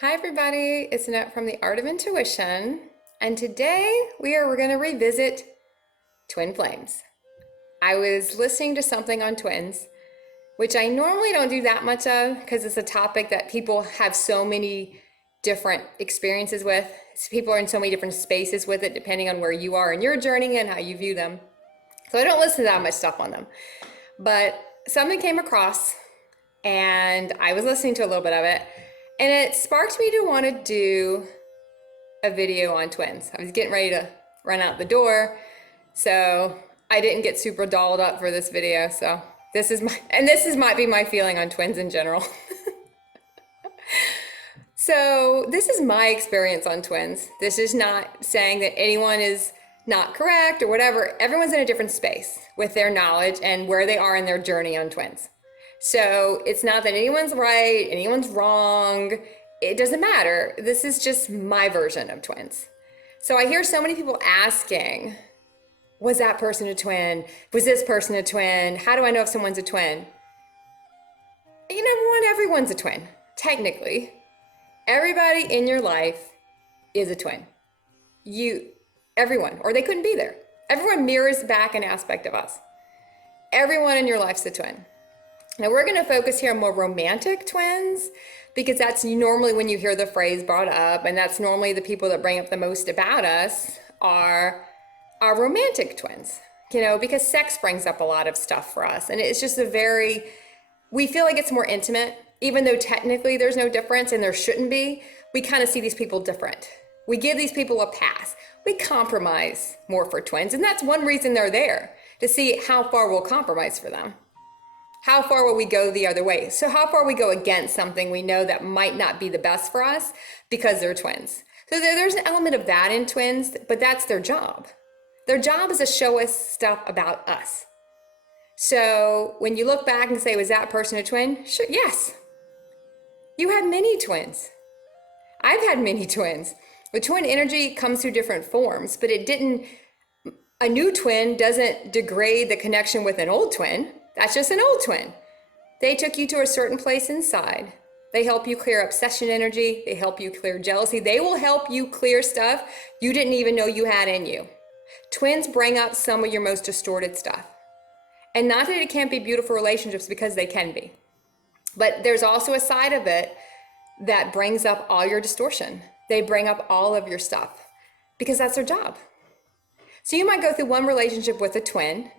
Hi everybody, it's Annette from the Art of Intuition, and today we're going to revisit twin flames. I was listening to something on twins, which I normally don't do that much of because it's a topic that people have so many different experiences with. People are in so many different spaces with it depending on where you are in your journey and how you view them. So I don't listen to that much stuff on them. But something came across and I was listening to a little bit of it, and it sparked me to want to do a video on twins. I was getting ready to run out the door, so I didn't get super dolled up for this video. So this might be my feeling on twins in general. So this is my experience on twins. This is not saying that anyone is not correct or whatever. Everyone's in a different space with their knowledge and where they are in their journey on twins. So it's not that anyone's right, anyone's wrong. It doesn't matter. This is just my version of twins. So I hear so many people asking, was that person a twin? Was this person a twin? How do I know if someone's a twin? Number one, everyone's a twin. Technically, everybody in your life is a twin. Everyone, or they couldn't be there. Everyone mirrors back an aspect of us. Everyone in your life's a twin. Now we're going to focus here on more romantic twins because that's normally when you hear the phrase brought up, and that's normally the people that bring up the most about us are our romantic twins, because sex brings up a lot of stuff for us. And it's just we feel like it's more intimate, even though technically there's no difference and there shouldn't be. We kind of see these people different. We give these people a pass. We compromise more for twins. And that's one reason they're there, to see how far we'll compromise for them. How far will we go the other way? So how far we go against something we know that might not be the best for us because they're twins. So there's an element of that in twins, but that's their job. Their job is to show us stuff about us. So when you look back and say, was that person a twin? Sure, yes. You have many twins. I've had many twins. The twin energy comes through different forms, but a new twin doesn't degrade the connection with an old twin. That's just an old twin. They took you to a certain place inside. They help you clear obsession energy. They help you clear jealousy. They will help you clear stuff you didn't even know you had in you. Twins bring up some of your most distorted stuff. And not that it can't be beautiful relationships, because they can be. But there's also a side of it that brings up all your distortion. They bring up all of your stuff because that's their job. So you might go through one relationship with a twin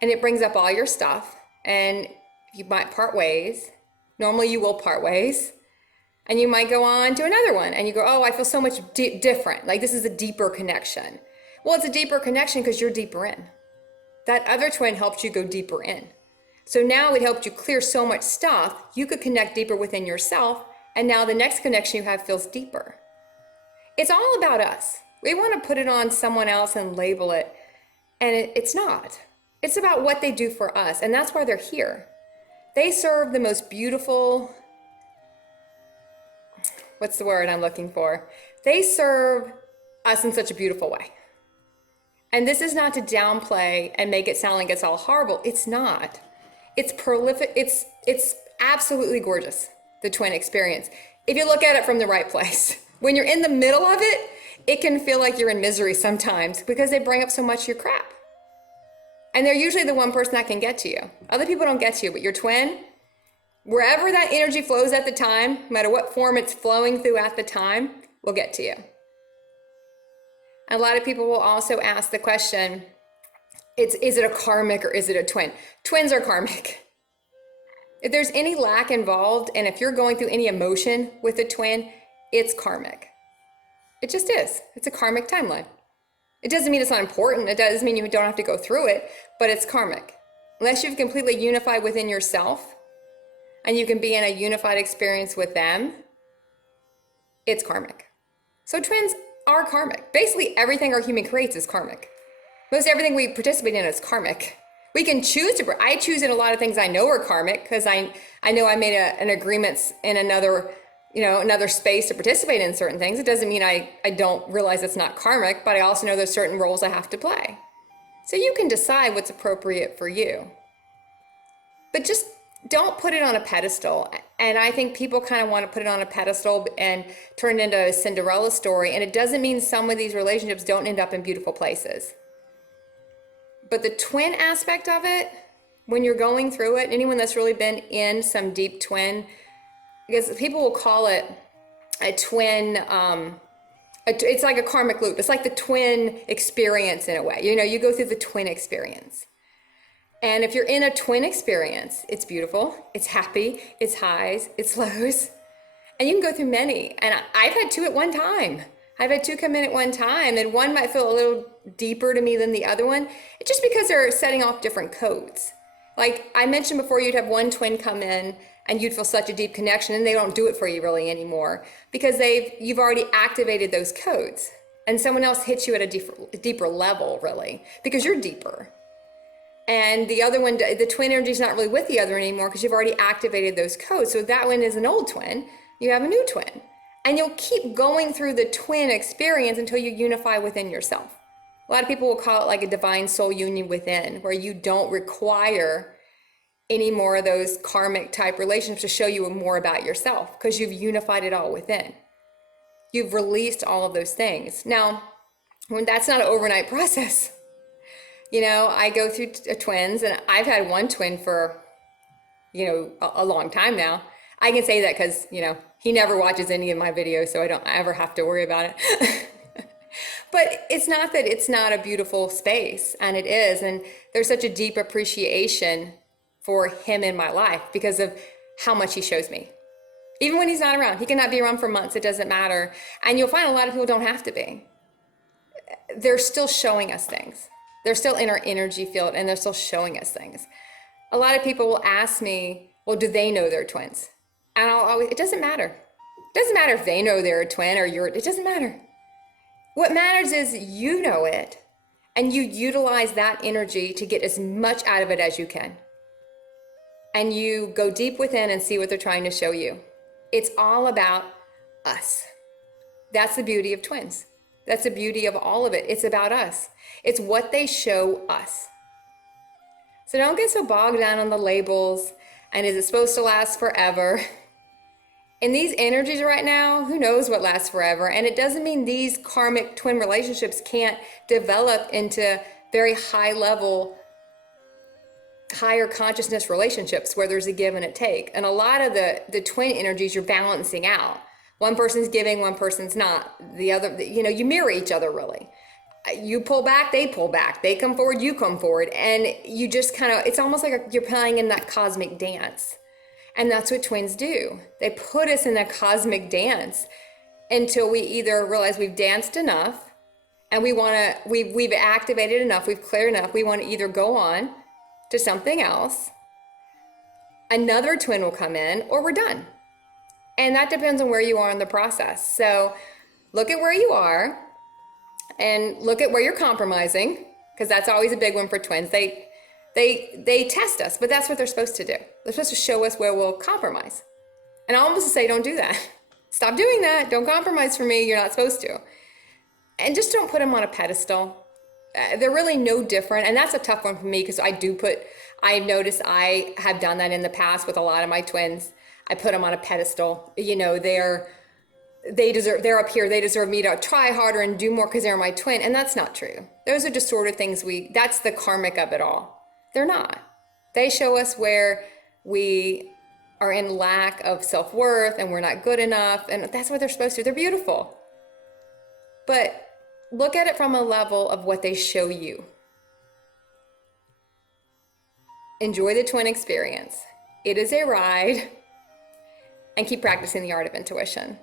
and it brings up all your stuff, and you might part ways. Normally you will part ways. And you might go on to another one and you go, oh, I feel so much different. Like this is a deeper connection. Well, it's a deeper connection because you're deeper in. That other twin helped you go deeper in. So now it helped you clear so much stuff, you could connect deeper within yourself, and now the next connection you have feels deeper. It's all about us. We want to put it on someone else and label it, and it's not. It's about what they do for us, and that's why they're here. They serve the most beautiful, what's the word I'm looking for? They serve us in such a beautiful way. And this is not to downplay and make it sound like it's all horrible. It's not. It's prolific. It's absolutely gorgeous, the twin experience, if you look at it from the right place. When you're in the middle of it, it can feel like you're in misery sometimes because they bring up so much of your crap. And they're usually the one person that can get to you. Other people don't get to you, but your twin, wherever that energy flows at the time, no matter what form it's flowing through at the time, will get to you. And a lot of people will also ask the question, is it a karmic or is it a twin? Twins are karmic. If there's any lack involved, and if you're going through any emotion with a twin, it's karmic. It just is. It's a karmic timeline. It doesn't mean it's not important. It doesn't mean you don't have to go through it, but it's karmic. Unless you've completely unified within yourself and you can be in a unified experience with them, it's karmic. So twins are karmic. Basically everything our human creates is karmic. Most everything we participate in is karmic. We can choose to, I choose in a lot of things I know are karmic because I know I made an agreement in another space to participate in certain things. It doesn't mean I don't realize it's not karmic, but I also know there's certain roles I have to play. So you can decide what's appropriate for you. But just don't put it on a pedestal. And I think people kind of want to put it on a pedestal and turn it into a Cinderella story. And it doesn't mean some of these relationships don't end up in beautiful places. But the twin aspect of it, when you're going through it, anyone that's really been in some deep twin, because people will call it a twin, it's like a karmic loop. It's like the twin experience in a way. You know, you go through the twin experience. And if you're in a twin experience, it's beautiful, it's happy, it's highs, it's lows, and you can go through many. And I've had two at one time. I've had two come in at one time, and one might feel a little deeper to me than the other one. It's just because they're setting off different codes. Like I mentioned before, you'd have one twin come in and you'd feel such a deep connection, and they don't do it for you really anymore because you've already activated those codes. And someone else hits you at a deeper level, really, because you're deeper. And the other one, the twin energy is not really with the other anymore because you've already activated those codes. So that one is an old twin, you have a new twin. And you'll keep going through the twin experience until you unify within yourself. A lot of people will call it like a divine soul union within, where you don't require any more of those karmic type relationships to show you more about yourself because you've unified it all within. You've released all of those things. Now, when that's not an overnight process. You know, I go through twins, and I've had one twin for, you know, a long time now. I can say that because, you know, he never watches any of my videos, so I don't ever have to worry about it. But it's not that it's not a beautiful space, and it is. And there's such a deep appreciation for him in my life because of how much he shows me. Even when he's not around, he cannot be around for months, it doesn't matter. And you'll find a lot of people don't have to be. They're still showing us things. They're still in our energy field, and they're still showing us things. A lot of people will ask me, well, do they know they're twins? And I'll always, it doesn't matter. It doesn't matter if they know they're a twin or it doesn't matter. What matters is you know it, and you utilize that energy to get as much out of it as you can. And you go deep within and see what they're trying to show you. It's all about us. That's the beauty of twins. That's the beauty of all of it. It's about us. It's what they show us. So don't get so bogged down on the labels and is it supposed to last forever? In these energies right now, who knows what lasts forever? And it doesn't mean these karmic twin relationships can't develop into very high level, higher consciousness relationships where there's a give and a take. And a lot of the twin energies you're balancing out. One person's giving, one person's not. The other, you know, you mirror each other really. You pull back, they pull back. They come forward, you come forward. And you just kind of, it's almost like you're playing in that cosmic dance. And that's what twins do. They put us in that cosmic dance until we either realize we've danced enough and we've activated enough, we've cleared enough. We want to either go on to something else, another twin will come in, or we're done. And that depends on where you are in the process. So look at where you are and look at where you're compromising, because that's always a big one for twins. They test us, but that's what they're supposed to do. They're supposed to show us where we'll compromise. And I almost say, don't do that. Stop doing that. Don't compromise for me. You're not supposed to. And just don't put them on a pedestal. They're really no different. And that's a tough one for me because I've noticed I have done that in the past with a lot of my twins. I put them on a pedestal. You know, they're up here. They deserve me to try harder and do more because they're my twin. And that's not true. Those are just sort of things that's the karmic of it all. They're not. They show us where we are in lack of self-worth and we're not good enough. And that's what they're supposed to. They're beautiful. But look at it from a level of what they show you. Enjoy the twin experience. It is a ride. And keep practicing the art of intuition.